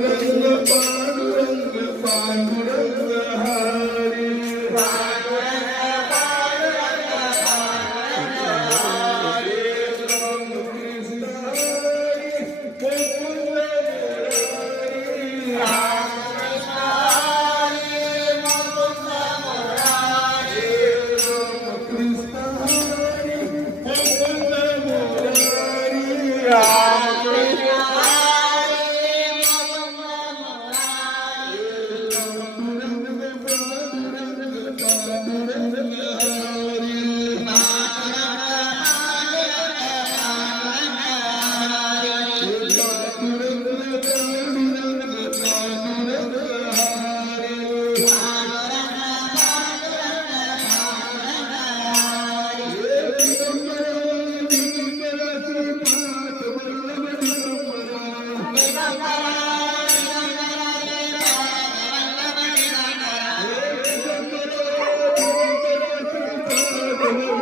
Rang rang rang rang rang rang rang rang rang rang rang rang Hallelujah.